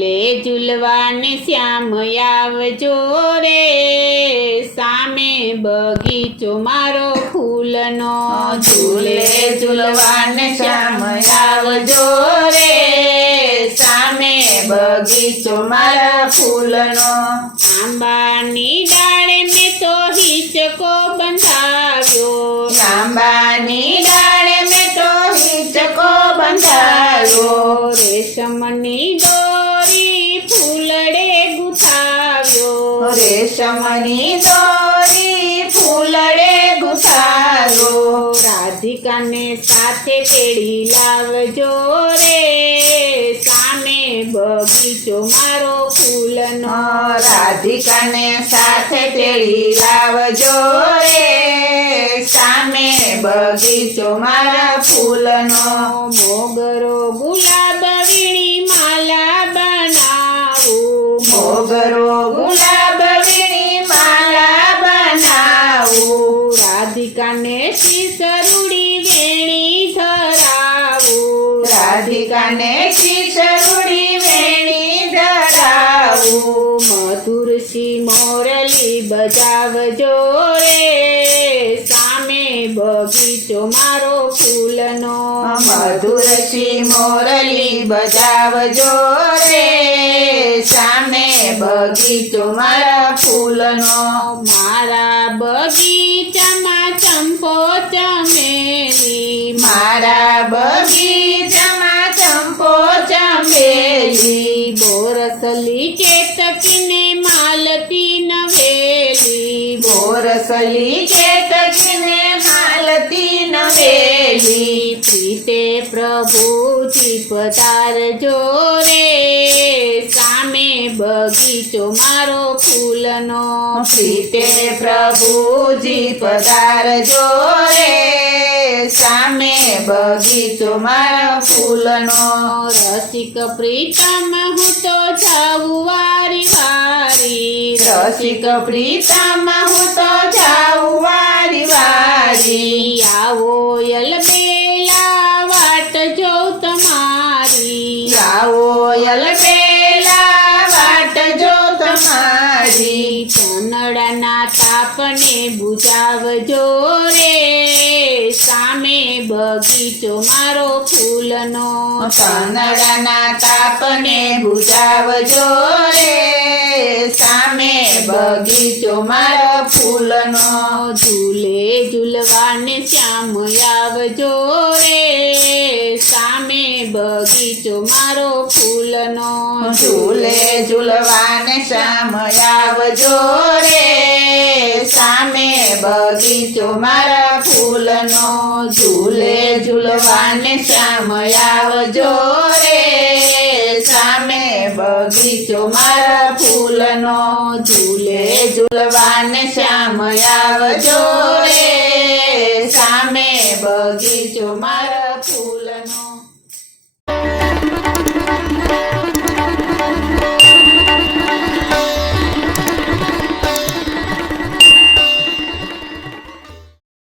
ઝૂલે ઝૂલવાને શ્યામ આવજો રે, સામે બગીચો મારો ફૂલનો. ઝૂલે ઝૂલવાને શ્યામ આવજો રે, સામે બગીચો મારા ફૂલનો. આંબાની ડાળે મેં તો હિંચકો બંધાવ્યો, આંબાની ડાળે મેં તો હિંચકો બંધાવ્યો. રેશમની દોરી ફૂલડે ગુથાવ્યો, રેશમની દોરી ફૂલડે ગુથાવ્યો. રાધિકાને સાથે તેડી લાવજો રે, સામે બગીચો મારો ફૂલનો. રાધિકાને સાથે તેડી લાવજો રે, સામે બગીચો મારા ફૂલનો. મોગરો ગુલાબ વીણી માલા બનાવું, મોગરો ગુલાબ વીણી માળા બનાવું. રાધિકાને શીસરુડી વેણી ધરાવું, રાધિકાને શીસરુડી વેણી ધરાવું. મધુરસી મોરલી બજાવજો રે, સામે બગીચો મારો ફૂલનો. મધુરસી મોરલી બજાવજો રે, સામે બગીચો મારા ફૂલનો. મારા બગીચામાં ચંપો ચમેલી, મારા બગીચામાં ચંપો ચમેલી. બોરસલી કેતકીને માલતી નવેલી, બોરસલી કેતકીને માલતી નવેલી. પ્રીતે પ્રભુજી પધારજો રે, સામે બગીચો મારો ફૂલનો. પ્રીતે પ્રભુજી પધારજો રે, સામે બગીચો મારા ફૂલનો. રસિક પ્રીતમ હું તો જાઉં વારી વારી, રસિક પ્રીતમ હું તો જાઉં વારી વારી. આવો યલબેલા વાટ જોઉં તમારી, આવો યલબેલા વાટ જો તમારી. કનડાના તાપને બુજાવજો રે, સામે બગીચો મારો ફૂલનો. કનડાના તાપને બુજાવજો રે, સામે બગીચો મારા ફૂલનો. ઝૂલે ઝૂલવાને શ્યામ આવજો રે, સામે બગીચો મારો ફૂલનો. ઝૂલે ઝૂલવાને શ્યામ આવજો રે, સામે બગીચો મારા ફૂલનો. ઝૂલે ઝૂલવાને શ્યામ આવજો રે, સામે બગીચો મારા ફૂલનો. ઝૂલે ઝૂલવાને શ્યામ આવજો રે,